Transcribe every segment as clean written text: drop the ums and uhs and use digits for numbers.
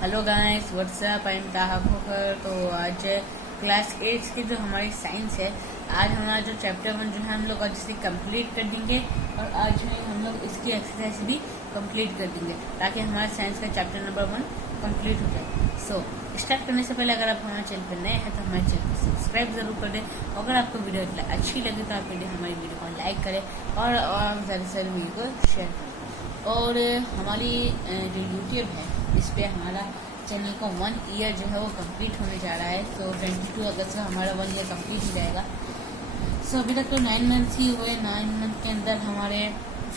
Hello guys, what's up, I am Taha Khokhar. तो आज class 8 की जो हमारी साइंस है, आज हमारा जो चैप्टर 1 जो है हम लोग आज इसे कंप्लीट कर देंगे और आज हम लोग इसकी एक्सरसाइज भी कंप्लीट कर देंगे ताकि हमारा साइंस का चैप्टर नंबर 1 कंप्लीट हो जाए। सो स्टार्ट करने से पहले अगर आप हमारे चैनल पर नए हैं तो हमारे चैनल को सब्सक्राइब जरूर कर दें। अगर आपको वीडियो अच्छी लगे तो आप हमारी वीडियो को लाइक करें और ज़्यादा से ज़्यादा वीडियो को शेयर करें। और हमारी जो यूट्यूब है इस पर हमारा चैनल का 1 ईयर जो है वो कंप्लीट होने जा रहा है। तो 22 अगस्त से हमारा 1 ईयर कंप्लीट हो जाएगा। सो अभी तक तो 9 मंथ ही हुए। 9 मंथ के अंदर हमारे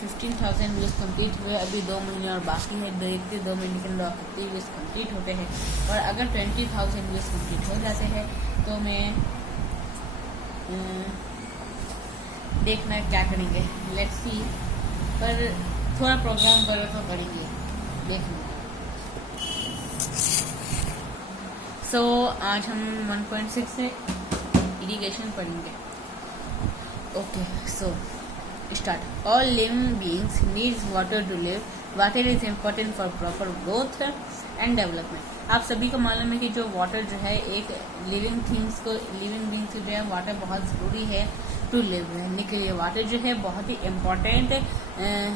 15,000 व्यूज़ कंप्लीट हुए। अभी 2 महीने और बाकी है। 2 महीने के अंदर 50 व्यूज़ कंप्लीट होते हैं और अगर 20,000 व्यूज़ कंप्लीट हो जाते हैं तो मैं देखना क्या करेंगे, लेट्स सी। पर थोड़ा प्रोग्राम करो तो करेंगे, देखना। सो आज हम 1.6 से इरिगेशन पढ़ेंगे। Okay, so start. All living beings needs water to live. Water is important for proper growth and development. आप सभी को मालूम है कि जो वाटर जो है एक लिविंग बींग्स को जो है वाटर बहुत ज़रूरी है टू लिव रहने के लिए। वाटर जो है बहुत ही इम्पोर्टेंट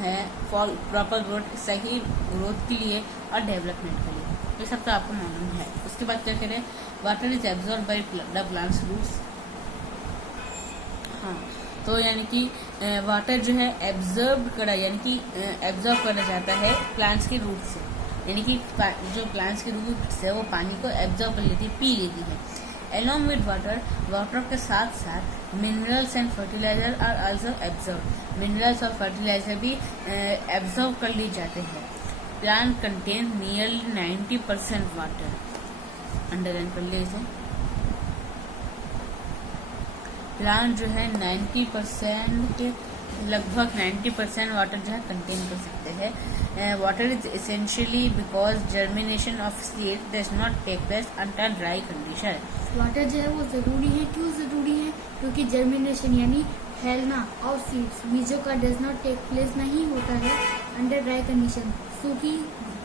है फॉर प्रॉपर ग्रोथ, सही ग्रोथ के लिए और डेवलपमेंट के लिए। ये सब तो आपको मालूम है। उसके बाद क्या करें, water is absorb by the plants roots. हाँ, तो यानी कि वाटर जो है एब्जॉर्ब करा जाता है प्लांट्स के रूट से। यानी कि जो प्लांट्स के रूट्स है वो पानी को एब्जॉर्ब कर लेती है, पी लेती है। Along with वाटर के साथ साथ minerals and fertilizer are also absorb. Minerals और फर्टिलाइजर भी एब्जॉर्ब कर लिए जाते हैं। Plant contain nearly 90% water. Underline कर लिए इसे। प्लांट जो है 90% लगभग 90% वाटर जो है कंटेन कर सकते हैं। Water is essentially because germination of seed does not take place under dry condition. Water जो है वो जरूरी है। क्यों जरूरी है? क्योंकि जर्मिनेशन यानी फैलना और सीड्स बीजों का डज नॉट टेक प्लेस नहीं होता है अंडर ड्राई कंडीशन, सूखी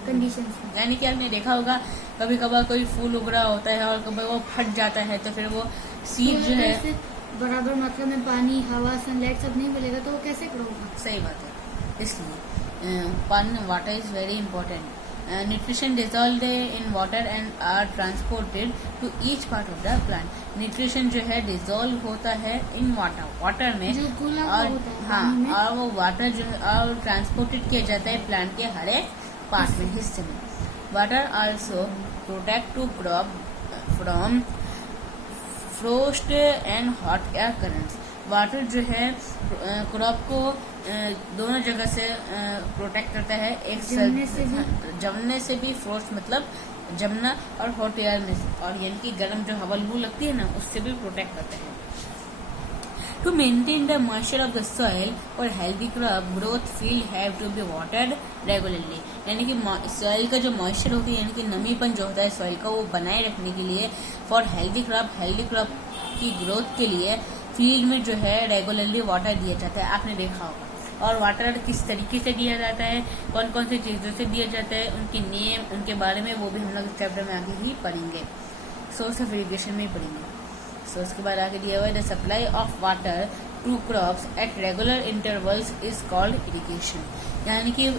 कंडीशन। यानी कि आपने देखा होगा कभी कभार कोई फूल उग रहा होता है और कभी वो फट जाता है तो फिर वो सीड जो है बराबर मात्रा में पानी, हवा, सनलाइट सब नहीं मिलेगा तो वो कैसे ग्रो होगा। सही बात है। इसलिए पानी, water is very important. Nutrition dissolve in water and are transported to each part of the plant. Nutrition जो है डिजॉल्व होता है इन वाटर में और हाँ, और वो वाटर जो है और ट्रांसपोर्टेड किया जाता है प्लांट के हर एक पार्ट में, हिस्से में। Water also protect to crop from frost and hot air currents. Water जो है क्रॉप को दोनों जगह से प्रोटेक्ट करता है। एक जमने से भी, फ्रोस्ट मतलब जमना, और हॉट एयर में और यानी कि गर्म जो हवा लू लगती है ना उससे भी प्रोटेक्ट करता है। To maintain the moisture of the soil और healthy crop growth field have to be watered regularly. यानी कि सॉइल का जो मॉइस्चर होता है यानी कि नमीपन जो होता है सॉइल का वो बनाए रखने के लिए फॉर हेल्दी क्रॉप की ग्रोथ के लिए फील्ड में जो है रेगुलरली वाटर दिया जाता है। आपने देखा होगा। और वाटर किस तरीके से दिया जाता है, कौन कौन सी चीज़ों से दिया जाता है, उनकी नेम, उनके बारे में वो भी हम लोग इस चैप्टर में आगे ही पढ़ेंगे। सोर्स ऑफ इरिगेशन में ही पढ़ेंगे। सो उसके बाद आगे दिया हुआ है the supply of water to crops at regular intervals is called irrigation. यानी कि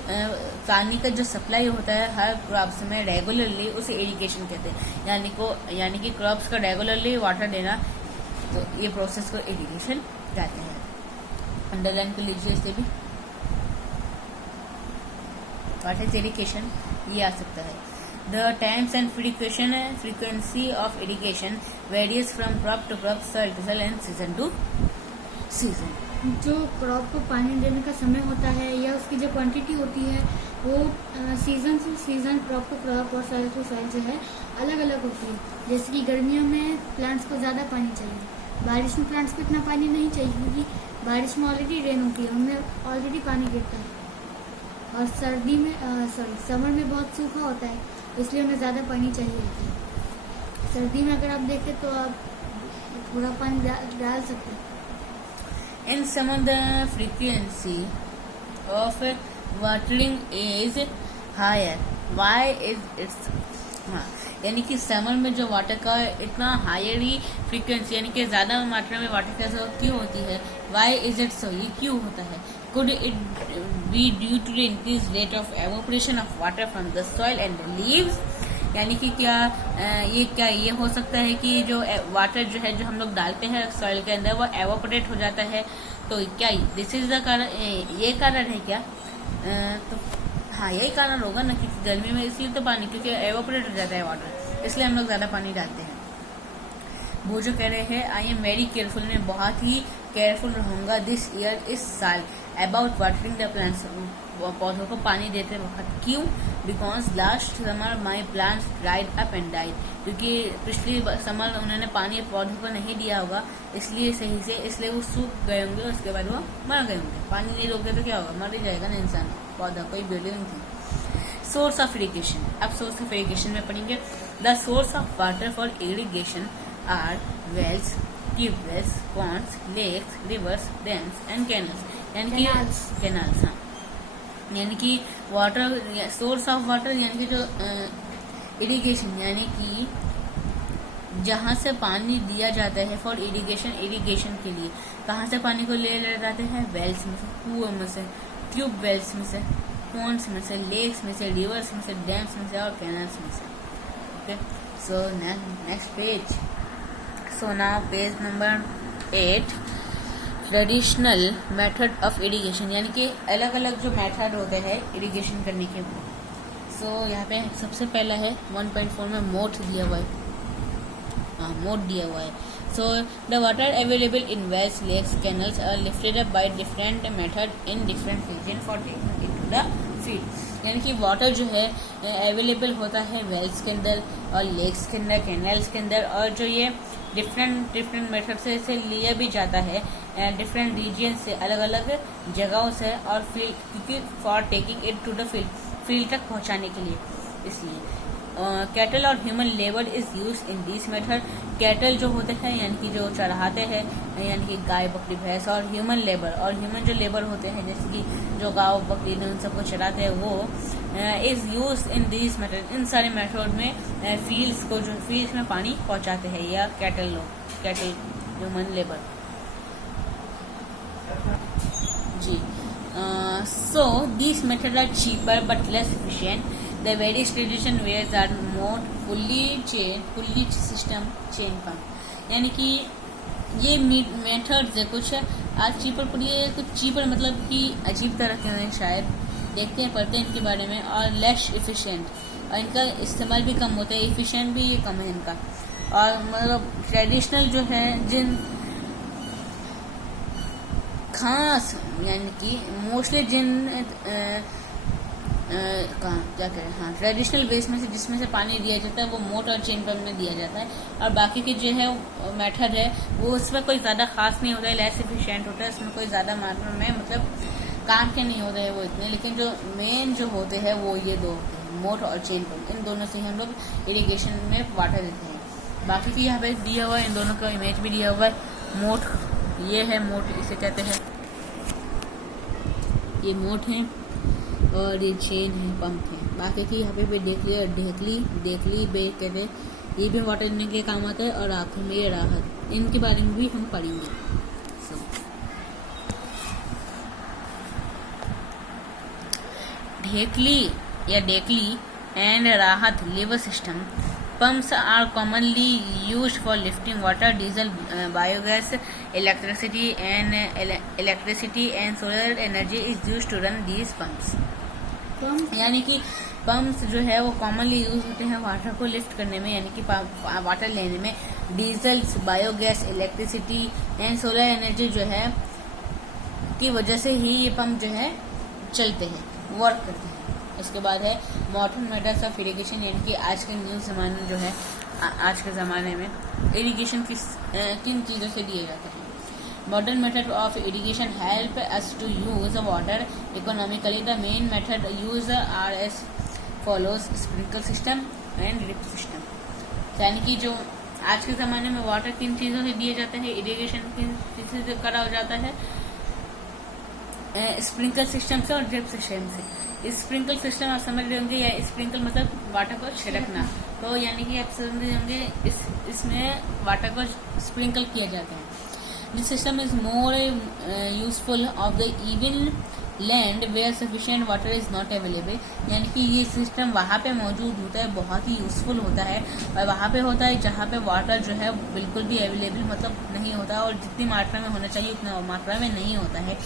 पानी का जो सप्लाई होता है हर क्रॉप्स में रेगुलरली उसे इरिगेशन कहते हैं। यानी कि क्रॉप्स का रेगुलरली वाटर देना, तो ये प्रोसेस को इरिगेशन कहते हैं। अंडरलाइन कर लीजिए इसे भी। व्हाट इज इरिगेशन, ये आ सकता है। The times and frequency of irrigation varies from crop to crop, soil to soil and season to season. जो क्रॉप को पानी देने का समय होता है या उसकी जो क्वांटिटी होती है वो सीजन से सीजन, क्रॉप टू क्रॉप और सॉइल टू सॉइल जो है अलग अलग होती है। जैसे कि गर्मियों में प्लांट्स को ज़्यादा पानी चाहिए, बारिश में प्लांट्स को इतना पानी नहीं चाहिए क्योंकि बारिश में ऑलरेडी रेन होती है, उनमें ऑलरेडी पानी गिरता है। और सर्दी में समर में बहुत सूखा होता है इसलिए उन्हें ज़्यादा पानी चाहिए होता है। सर्दी में अगर आप देखें तो आप थोड़ा पानी डाल सकते हैं। In summer, the frequency of watering is higher. Why is it हाँ, यानी कि समर में जो वाटर का इतना हायरी फ्रीक्वेंसी यानी कि ज़्यादा मात्रा में वाटर का जरूरत क्यों होती है? Why is it so? ये क्यों होता है? Could it be due to the increase rate of evaporation of water from the soil and the leaves? यानी कि क्या ये हो सकता है कि जो वाटर जो है जो हम लोग डालते हैं सॉइल के अंदर वो एवोपरेट हो जाता है? तो क्या दिस इज द कारण, ये कारण है क्या? तो हाँ, यही कारण होगा ना कि गर्मी में इसलिए तो पानी, क्योंकि एवोपरेट हो जाता है वाटर, इसलिए हम लोग ज़्यादा पानी डालते हैं। वो जो कह रहे हैं आई एम वेरी केयरफुल, मैं बहुत ही केयरफुल रहूँगा दिस ईयर, इस साल, अबाउट वाटरिंग द प्लांट्स, पौधों को पानी देते वक्त। क्यों? Because last summer my plants dried up and died, क्योंकि पिछली समर उन्होंने पानी पौधों को नहीं दिया होगा इसलिए सही से, इसलिए वो सूख गए होंगे, उसके बाद वो मर गए होंगे। पानी नहीं दोगे तो क्या होगा? मर ही जाएगा ना इंसान, पौधा, कोई बिल्डिंग थी। सोर्स ऑफ इरिगेशन, अब सोर्स ऑफ इरिगेशन में पढ़ेंगे। The source of water for irrigation are wells, tubewells, ponds, lakes, rivers, dams and canals, यानी कि कैनाल्स। हाँ, यानी कि वाटर, सोर्स ऑफ वाटर यानी कि जो इरिगेशन यानी कि जहाँ से पानी दिया जाता है फॉर इरिगेशन, इरिगेशन के लिए कहाँ से पानी को ले जाते हैं? वेल्स में से, कुओं में से, ट्यूब वेल्स में से, पॉन्ड्स में से, लेक्स में से, रिवर्स में से, डैम्स में से और कैनल्स में से। Okay, so next page. So now page number 8, traditional method of irrigation, यानी कि अलग अलग जो मेथड होते हैं इरिगेशन करने के। सो यहाँ पे सबसे पहला है 1.4 में मोट दिया हुआ है। हाँ, मोट दिया हुआ है। So the water available in wells, lakes, canals are lifted up by different method in different region for taking it to the field. यानी कि वाटर जो है अवेलेबल होता है वेल्स के अंदर और लेक्स के अंदर, कैनल्स के अंदर, और जो ये डिफरेंट मेथड से इसे लिया भी जाता है डिफरेंट रीजन से, अलग अलग जगहों से, और फील्ड, क्योंकि for taking it to the field तक पहुंचाने के लिए। इसलिए कैटल और human labour is use in this method. Cattle जो होते हैं यानी कि जो चढ़ाते हैं, यानी कि गाय, बकरी, भैंस, और ह्यूमन लेबर, और ह्यूमन जो लेबर होते हैं जैसे कि जो गाँव, बकरी उन सबको चढ़ाते हैं, वो is use in this method. इन सारे मेथड में फील्ड्स को, जो फील्ड्स में पानी पहुंचाते हैं या कैटल लोग, कैटल, ह्यूमन लेबर। जी, so these methods are cheaper but less efficient. The various tradition ways are more fully system chain pump. यानी कि ये मेथड्स है कुछ आज चीपर पड़ी है, कुछ चीपर मतलब कि अजीब तरह के हैं शायद, देखते हैं पढ़ते हैं इनके बारे में, और लेस इफिशिएंट, और इनका इस्तेमाल भी कम होता है, इफिशिएंट भी ये कम है इनका। और मतलब ट्रेडिशनल जो है जिन खास यानी कि मोस्टली जिन क्या करें, हाँ, ट्रेडिशनल वेज में से जिसमें से पानी दिया जाता है वो मोटर और चेन पंप में दिया जाता है, और बाकी की जो है मेथड है वो उसमें कोई ज़्यादा खास नहीं होता है, लेस एफिशिएंट होता है, उसमें कोई ज़्यादा मात्रा में मतलब काम के नहीं होते हैं वो इतने, लेकिन जो मेन जो होते हैं वो ये दो होते हैं, मोटर और चेन पंप। इन दोनों से ही हम लोग इरिगेशन में वाटर देते हैं। बाकी की यहाँ पे दिया हुआ है, इन दोनों का इमेज भी दिया हुआ है। मोट, ये है मोट, इसे कहते हैं, ये मोट है, और ये चेन है, पंप है। बाकी की यहाँ पे देख लिया, ढेकली बे कहते हैं, ये भी वाटर देने के काम आता है। और आखिर में ये राहत, इनके बारे में भी हम पढ़ेंगे। ढेकली या dhekli and rahat lever system pumps are commonly used for lifting water, diesel, biogas, electricity and solar energy is used to run these pumps. यानी कि पंप्स जो है वो कॉमनली यूज होते हैं वाटर को लिफ्ट करने में, यानी कि वाटर लेने में। Diesel, biogas, electricity and solar energy जो है की वजह से ही ये पंप जो है चलते हैं, वर्क करते हैं। इसके बाद है मॉडर्न मेथड्स ऑफ इरिगेशन, यानी कि आज के न्यू जमाने जो है, आज के ज़माने में इरिगेशन किन चीज़ों से दिए जाते हैं। Modern method of irrigation help us to use water economically. The main method use are as follows sprinkle system and drip system. यानी कि जो आज के ज़माने में वाटर किन चीज़ों से दिए जाते हैं, इरिगेशन किन चीज़ों से करा हो जाता है, स्प्रिंकल सिस्टम से और ड्रिप सिस्टम से। स्प्रिंकल सिस्टम आप समझ रहे होंगे, या स्प्रिंकल मतलब वाटर को छिड़कना, तो यानी कि आप समझ रहे होंगे इसमें वाटर को स्प्रिंकल किया जाता है। This system is more useful of the even land where sufficient water is not available, यानी कि ये सिस्टम वहाँ पे मौजूद होता है, बहुत ही यूजफुल होता है, और वहाँ पे होता है जहाँ पे वाटर जो है बिल्कुल भी अवेलेबल मतलब नहीं होता, और जितनी मात्रा में होना चाहिए उतना मात्रा में नहीं होता है।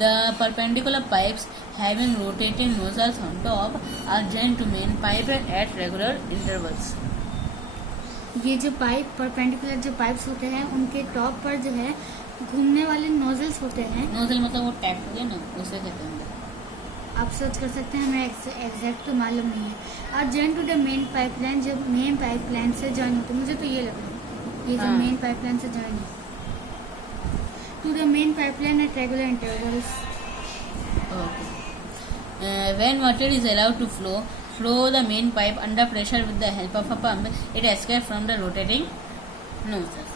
The perpendicular pipes having rotating nozzles on top are joined to main pipe at regular intervals. ये जो पाइप परपेंडिकुलर जो पाइप्स होते हैं उनके टॉप पर जो है घूमने वाले नोजल्स होते हैं। नोजल मतलब वो टैप हो गया ना, उसे कहते हैं। आप सर्च कर सकते हैं, हमें एग्जैक्ट तो मालूम नहीं है। और join to the main pipeline, जब मेन पाइपलाइन से जॉइन होते हैं, मुझे तो ये लग रहा है ये जो हाँ। मेन पाइपलाइन से जॉइन है to the main pipeline at regular intervals. When water is allowed to flow the main pipe under pressure with the help of a pump, it escapes from the rotating nozzles.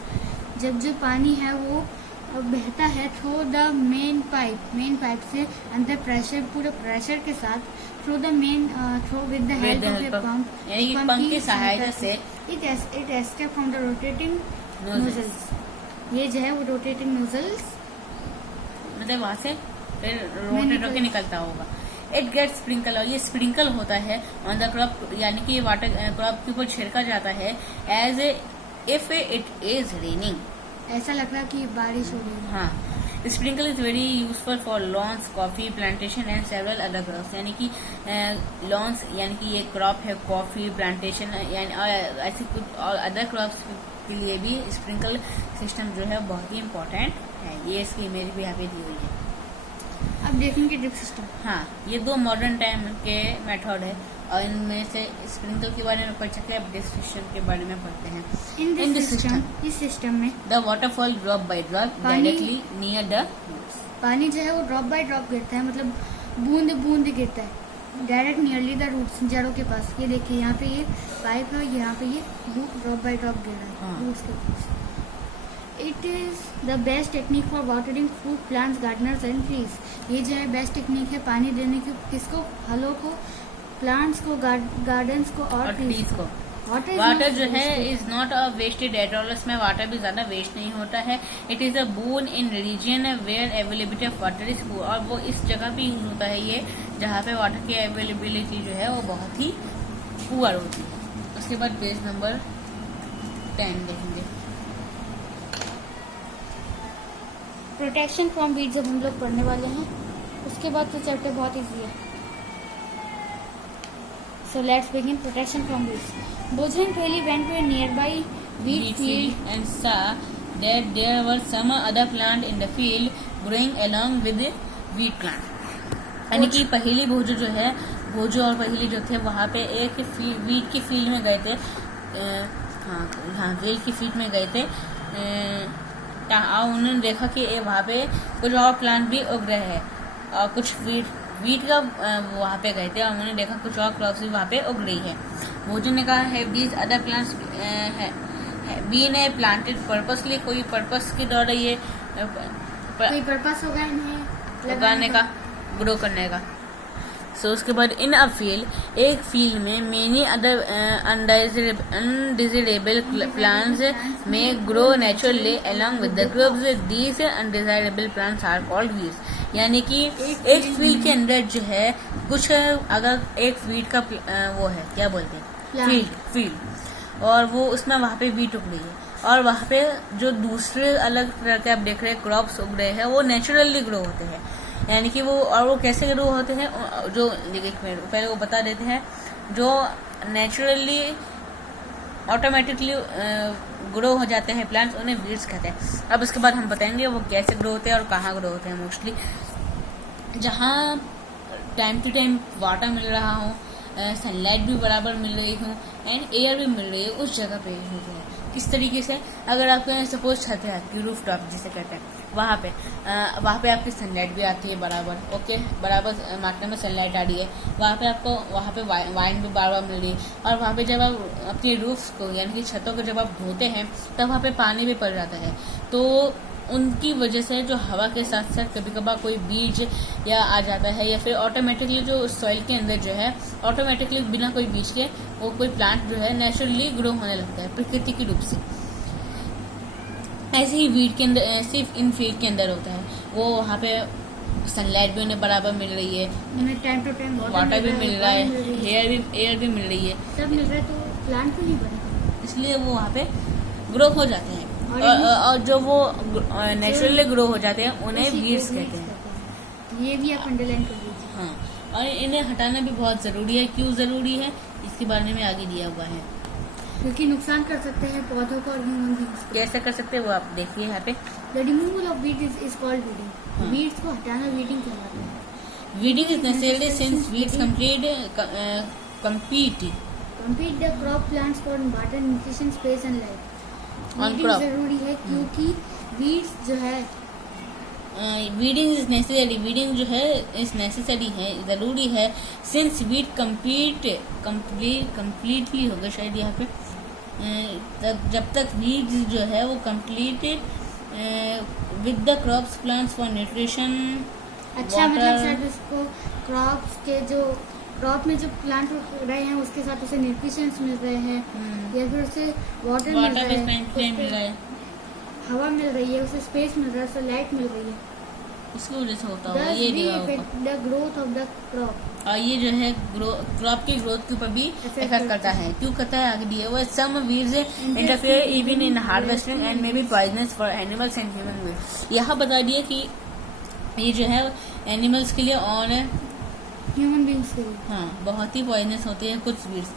जब जो पानी है वो बहता है through the main pipe से अंदर pressure, पूरे प्रेशर के साथ through the main through with the help of a pump, यानी कि पंप की सहायता से it escape from the rotating nozzles. ये जो है वो रोटेटिंग नोजल्स मतलब वहां से फिर रोटेट होके निकलता होगा। इट गेट स्प्रिंकल, और ये स्प्रिंकल होता है ऑन द क्रॉप, यानी कि ये वाटर क्रॉप के ऊपर छिड़का जाता है as if it is raining, ऐसा लग रहा है कि बारिश हो रही है। हाँ। Sprinkle is very useful for lawns, coffee plantation and several other crops, यानी कि लॉन्स यानी कि ये क्रॉप है, कॉफी प्लांटेशन यानी ऐसे कुछ और अदर क्रॉप्स के लिए भी स्प्रिंकल सिस्टम जो है बहुत ही इम्पोर्टेंट है। ये इसकी इमेज भी यहाँ पे दी हुई है। अब देखेंगे ड्रिप सिस्टम। हाँ, ये दो मॉडर्न टाइम के मेथड है, और इनमें से स्प्रिंकल के बारे में पढ़ चुके हैं, अब ड्रिप सिस्टम के बारे में पढ़ते हैं। इन दिस सिस्टम, इस सिस्टम में the waterfall drop by drop directly near the पानी जो है वो ड्रॉप बाय ड्रॉप गिरता है, मतलब बूंद बूंद गिरता है डायरेक्ट नियरली द रूट्स, जड़ों के पास। ये देखिए यहाँ पे ये पाइप है, यहाँ पे ये ड्रॉप बाय ड्रॉप गिर रहा है रूट्स के पास। It is the best technique for watering fruit plants, gardeners and trees. ये जो है बेस्ट टेक्निक है पानी देने की, किसको? फलों को, प्लांट्स को, गार्डन्स को और ट्रीज को। वाटर जो है is not a wasted at all, इसमें वाटर भी ज्यादा वेस्ट नहीं होता है। It is a boon in region where availability of water is poor, और वो इस जगह पे यूज होता है ये जहाँ पे वाटर की अवेलेबिलिटी जो है वो बहुत ही पुअर होती है। उसके बाद पेज नंबर 10 देखेंगे। प्रोटेक्शन फ्रॉम वीड जब हम लोग पढ़ने वाले हैं, उसके बाद तो चैप्टर बहुत इजी है। So let's begin. Protection from weeds. Bojangeli went to a nearby wheat field and saw that there were some other plant in the field growing along with the wheat plant. यानी कि पहली भोजो जो है, भोजो और पहली जो थे वहाँ पे एक वीट की फील्ड में गए थे, हाँ वीट की फील्ड में गए थे, और उन्होंने देखा कि वहाँ पे कुछ और प्लांट भी उग रहे हैं, और कुछ वीट का वहाँ पे गए थे और उन्होंने देखा कुछ और क्रॉप्स भी वहाँ पे उग रही है। भोजन ने कहा है these other plants been a planted purposely, कोई पर्पस के द्वारा ये कोई पर्पस होगा इन्हें लगाने का, ग्रो करने का। सो उसके बाद इन अ फील्ड, एक फील्ड में many other undesirable plants may grow naturally along with the crops, these undesirable plants are called weeds. यानी कि एक फील्ड के अंदर जो है कुछ, अगर एक वीट का वो है, क्या बोलते हैं, फील्ड, और वो उसमें वहाँ पे वीट उग रही है, और वहाँ पे जो दूसरे अलग तरह के आप देख रहे हैं क्रॉप्स उग रहे हैं, वो नेचुरली ग्रो होते हैं। यानी कि वो, और वो कैसे ग्रो होते हैं, जो पहले वो बता देते हैं, जो नेचुरली ऑटोमेटिकली ग्रो हो जाते हैं प्लांट्स, उन्हें वीड्स कहते हैं। अब उसके बाद हम बताएंगे वो कैसे ग्रो होते हैं और कहाँ ग्रो होते हैं। मोस्टली जहाँ टाइम टू टाइम वाटर मिल रहा हो, सनलाइट भी बराबर मिल रही हो एंड एयर भी मिल रही है, उस जगह पे होते हैं। किस तरीके से, अगर आपके सपोज छत है आपकी, रूफ टॉप जिसे कहते हैं, वहाँ पे आपकी सनलाइट भी आती है बराबर, ओके, बराबर मात्रा में सनलाइट आ रही है, वहाँ पे वाइन भी बार बार मिल रही है, और वहाँ पे जब आप अपनी रूफ्स को यानी कि छतों को जब आप धोते हैं तब वहाँ पे पानी भी पड़ जाता है, तो उनकी वजह से जो हवा के साथ साथ कभी कभार कोई बीज या आ जाता है, या फिर ऑटोमेटिकली जो सॉइल के अंदर जो है ऑटोमेटिकली बिना कोई बीज के वो कोई प्लांट जो है नेचुरली ग्रो होने लगता है प्रकृति के रूप से। ऐसे ही वीड के अंदर, सिर्फ इन फील्ड के अंदर होता है, वो वहाँ पे सनलाइट भी उन्हें बराबर मिल रही है, उन्हें टाइम टू टाइम वाटर भी मिल रहा है, एयर भी मिल रही है, सब मिल रहा है, तो प्लांट तो नहीं बढ़ेगा, इसलिए वो वहाँ पे ग्रो हो जाते हैं। और जो वो नेचुरली ग्रो हो जाते हैं उन्हें वीड्स कहते हैं। ये भी आप अंडरलाइन कर लीजिए। हाँ, और इन्हें हटाना भी बहुत जरूरी है। क्यों जरूरी है, इसके बारे में आगे दिया हुआ है। क्योंकि नुकसान कर सकते हैं पौधों को और ह्यूमन बींग्स को। कैसे कर सकते हैं वो आप देखिए यहाँ पे। The removal of weeds is called weeding. Weeds को हटाना वीडिंग कहलाता है। Weeding is necessary since weeds compete the crop plants for water, nutrition, space and light. Weeding जरूरी है क्योंकि वीड्स जो है वीडिंग इज नेसेसरी, वीडिंग जो है इज नेसेसरी है, जरूरी है। सिंस वीड कम्प्लीटली होगा शायद यहाँ पे, जब तक वीड्स जो है वो completed with the crops plants for nutrition. अच्छा, मतलब शायद उसको क्रॉप्स के जो क्रॉप में जो प्लांट उग रहे हैं उसके साथ उसे न्यूट्रिशंस मिल रहे हैं, या फिर उसे वाटर मिल रहा है, हवा मिल रही है, उसे स्पेस मिल रहा है, उसे लाइट मिल रही है, इसकी वजह से होता है ये the growth of the crop. और ये जो है क्रॉप की ग्रोथ के ऊपर भी इफेक्ट करता है। क्यों करता है आगे दिया हुआ। Some weeds interfere even in harvesting and may be poisonous for animals and human beings. यहाँ बता दिया कि ये जो है एनिमल्स के लिए और ह्यूमन बींग्स के लिए हाँ बहुत ही पॉइजनस होती है कुछ वीड्स,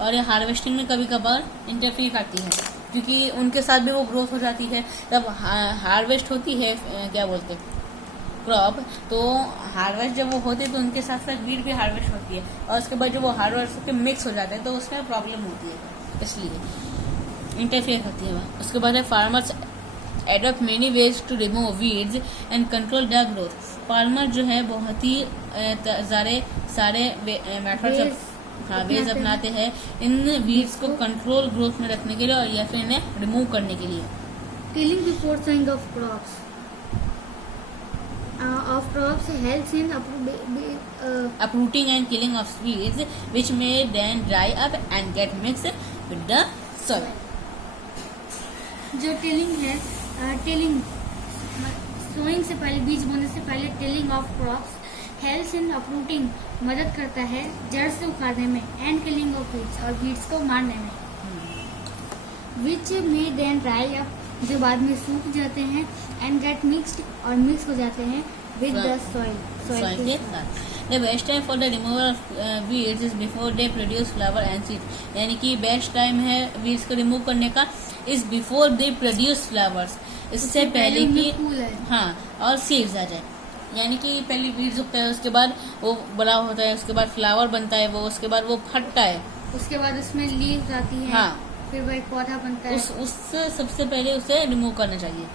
और ये हार्वेस्टिंग में कभी कभार इंटरफेयर करती है, क्योंकि उनके साथ भी वो ग्रोथ हो जाती है। जब हार्वेस्ट होती है क्या बोलते क्रॉप, तो हार्वेस्ट जब वो होती है तो उनके साथ साथ वीड भी हार्वेस्ट होती है, और उसके बाद जब वो हार्वेस्ट होकर मिक्स हो जाते हैं तो उसमें प्रॉब्लम होती है, इसलिए इंटरफेयर होती है। उसके बाद है farmers adopt many ways to remove weeds and control the growth. Farmer जो है बहुत ही सारे मेथड्स वेज अपनाते हैं इन वीड्स को कंट्रोल ग्रोथ में रखने के लिए, और या फिर इन्हें रिमूव करने के लिए। Tilling before sowing of crops helps in uprooting and killing of weeds which may then dry up and get mixed with the soil. जो टिलिंग है, टिलिंग सोइंग से पहले, बीज बोने से पहले tilling of crops helps in uprooting, मदद करता है जड़ से उखाड़ने में, एंड किलिंग ऑफ वीड्स, और वीड्स को मारने में, विच मे देन ड्राई अप, जो बाद में सूख जाते हैं, एंड गेट मिक्स्ड, और मिक्स हो जाते हैं विद द सॉइल के साथ। The best time for the removal of weeds is before they produce flower and seeds. यानी कि बेस्ट टाइम है weeds को रिमूव करने का is before they produce flowers, इससे पहले कि हाँ और सीड्स आ जाए। यानी कि पहले weeds उगता है, उसके बाद वो बड़ा होता है, उसके बाद फ्लावर बनता है, वो उसके बाद वो फटता है, उसके बाद उसमें लीव्स आती हैं, हाँ फिर वो एक पौधा बनता है। उससे सबसे पहले उसे रिमूव करना चाहिए।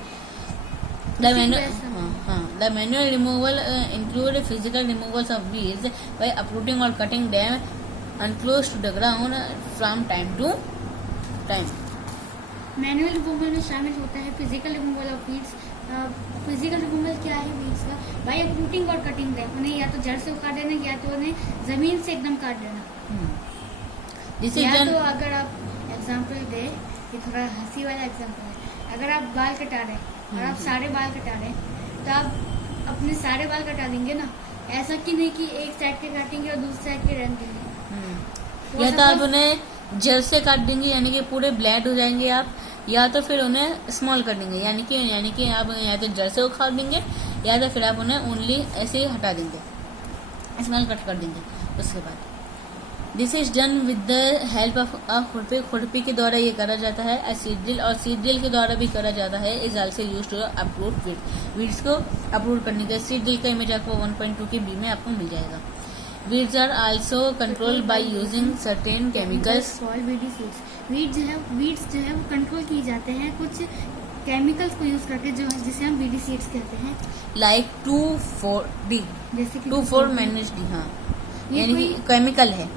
The manual removal include physical removals of weeds by uprooting or cutting them unclose to the ground from time to time. Manual removal में शामिल होता है physical removal of weeds. Physical removal क्या है वीड्स का? Bye uprooting और cutting them, उन्हें या तो जड़ से उखाड़ देना या तो उन्हें जमीन से एकदम काट देना। या तो अगर आप एग्जांपल दे, ये थोड़ा हंसी वाला एग्जांपल है, अगर आप बाल कटा रहे हैं और आप सारे बाल कटा रहे हैं तो आप अपने सारे बाल कटा देंगे ना, ऐसा कि नहीं कि एक साइड के काटेंगे और दूसरी साइड के रख देंगे। या तो आप उन्हें जड़ से काट देंगे यानी कि पूरे ब्लैड हो जाएंगे आप, या तो फिर उन्हें स्मॉल कर देंगे यानी कि आप या तो जड़ से उखाड़ देंगे या तो फिर आप उन्हें ओनली ऐसे ही हटा देंगे, स्मॉल कट कर देंगे। उसके बाद this is done with the help of a khurpi के द्वारा ये करा जाता है। अ सीड ड्रिल, और सीड ड्रिल के द्वारा भी करा जाता है। Is also used to uproot weeds को अपरूट करने के। सीड ड्रिल का इमेज आपको 1.2 के बी में आपको मिल जाएगा। Weeds are also control by using certain chemicals. Weeds जो है वो कंट्रोल किए जाते हैं कुछ केमिकल्स को यूज करके, जो जिसे हम वीडीसीड्स कहते हैं, लाइक 2,4-D, जैसे कि 2,4-D। हाँ, यानी कि केमिकल है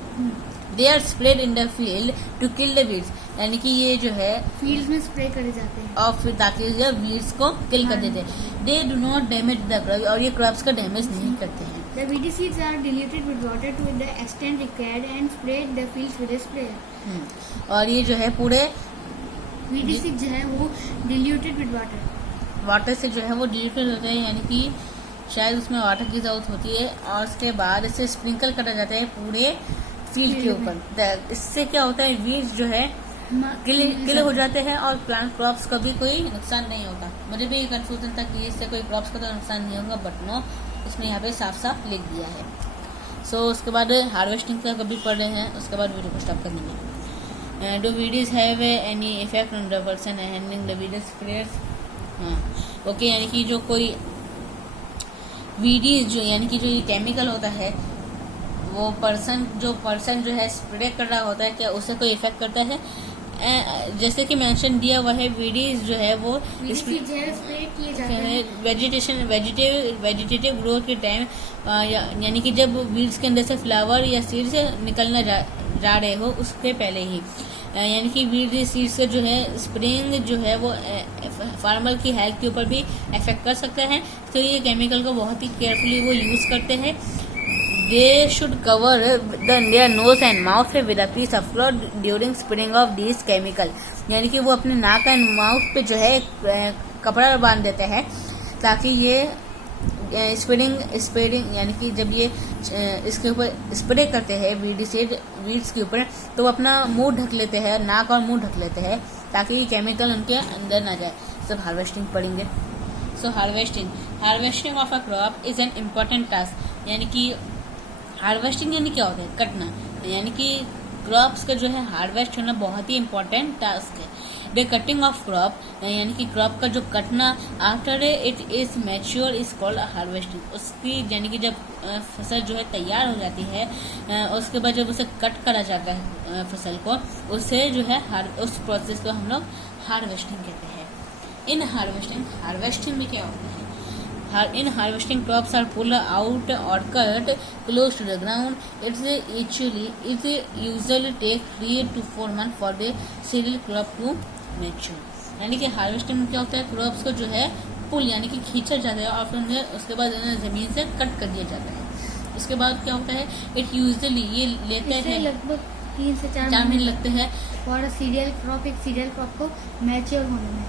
they are spread in the field to kill the weeds, यानी कि ये जो है फील्ड्स में स्प्रे करे जाते हैं और फिर ताकि ये वीड्स को किल कर देते हैं। They do not damage the crop, और ये क्रॉप्स का डैमेज नहीं करते हैं। The weedy seeds are diluted with water to the extent required and sprayed the fields with a sprayer. और ये जो है पूरे weedy seed जो है वो diluted with water. वाटर से जो है वो डिलीटेड होते हैं, यानी कि शायद उसमें वाटर की जरूरत होती है, और उसके बाद इसे स्प्रिंकल करा जाता है पूरे फील्ड के ऊपर। इससे क्या होता है, वीड्स जो है किल हो जाते हैं और प्लांट क्रॉप्स का भी कोई नुकसान नहीं होता। मुझे भी कंफ्यूजन था कि इससे कोई क्रॉप्स का तो नुकसान नहीं होगा, बट नो, इसमें यहाँ पे साफ साफ लिख दिया है। सो उसके बाद हार्वेस्टिंग का कभी पढ़ रहे हैं, उसके बाद वीडियो को स्टॉप कर देंगे। Do weeds have any effect on the person handling the weeds sprayers? हाँ, ओके, यानी कि जो कोई वीडीज जो यानी कि जो ये केमिकल होता है वो पर्सन जो है स्प्रे कर रहा होता है, क्या उससे कोई इफेक्ट करता है? जैसे कि मेंशन दिया हुआ है, वीडीज जो है वो स्प्रे किए जाते हैं वेजिटेटिव ग्रोथ के टाइम, यानी कि जब वीड्स के अंदर से फ्लावर या सीड्स निकलना जा रहे हो उसके पहले ही, यानी कि वीड सीड्स का जो है स्प्रेइंग जो है वो फार्मर की हेल्थ के ऊपर भी इफेक्ट कर सकता है। तो ये केमिकल को बहुत ही केयरफुली वो यूज करते हैं। They should cover their nose and mouth with a piece of cloth during spraying of these chemical, यानी कि वो अपने नाक एंड माउथ पे जो है कपड़ा बांध देते हैं ताकि ये स्प्रेडिंग यानी कि जब ये इसके ऊपर स्प्रे करते हैं वीड्स के ऊपर, तो वो अपना मुंह ढक लेते हैं, नाक और मुंह ढक लेते हैं ताकि ये केमिकल उनके अंदर ना जाए। सब हार्वेस्टिंग पढ़ेंगे। So harvesting of a crop is an important task, यानी कि हार्वेस्टिंग यानी क्या होता है? कटना, यानी कि क्रॉप्स का जो है हार्वेस्ट होना बहुत ही इम्पोर्टेंट टास्क है। द कटिंग ऑफ क्रॉप, यानी कि क्रॉप का जो कटना after it is mature is called harvesting. उसकी यानी कि जब फसल जो है तैयार हो जाती है, उसके बाद जब उसे कट करा जाता है फसल को, उसे जो है उस प्रोसेस को हम लोग हार्वेस्टिंग कहते हैं। इन हार्वेस्टिंग में क्या होता है? In harvesting, crops are pulled out or cut close to the ground. It usually take 3 to 4 months for the cereal crop to mature. यानी कि हार्वेस्टिंग में क्या होता है? क्रॉप्स को जो है पुल यानी कि खींचा जाता है और फिर उसके बाद जमीन से कट कर दिया जाता है। उसके बाद क्या होता है? इट यूजुअली ये लेते हैं लगभग 3 से 4 महीने लगते हैं और एक सीरियल क्रॉप को मैच्योर होने में।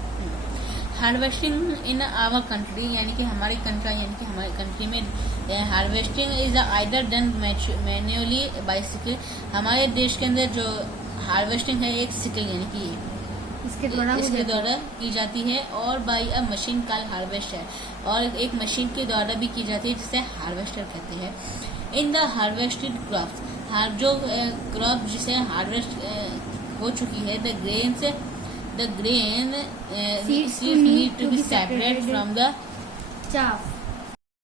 हार्वेस्टिंग इन आवर कंट्री, यानी कि हमारी कंट्री में harvesting is either done manually by sickle. हमारे देश के अंदर जो हार्वेस्टिंग है एक सिकल यानी कि इसके द्वारा की जाती है, और by a machine called harvester, और एक मशीन के द्वारा भी की जाती है जिसे हार्वेस्टर कहते हैं। इन द हार्वेस्टेड क्रॉप्स, जो क्रॉप जिसे हार्वेस्ट हो चुकी है, the grain seeds need to be separated from the chaff.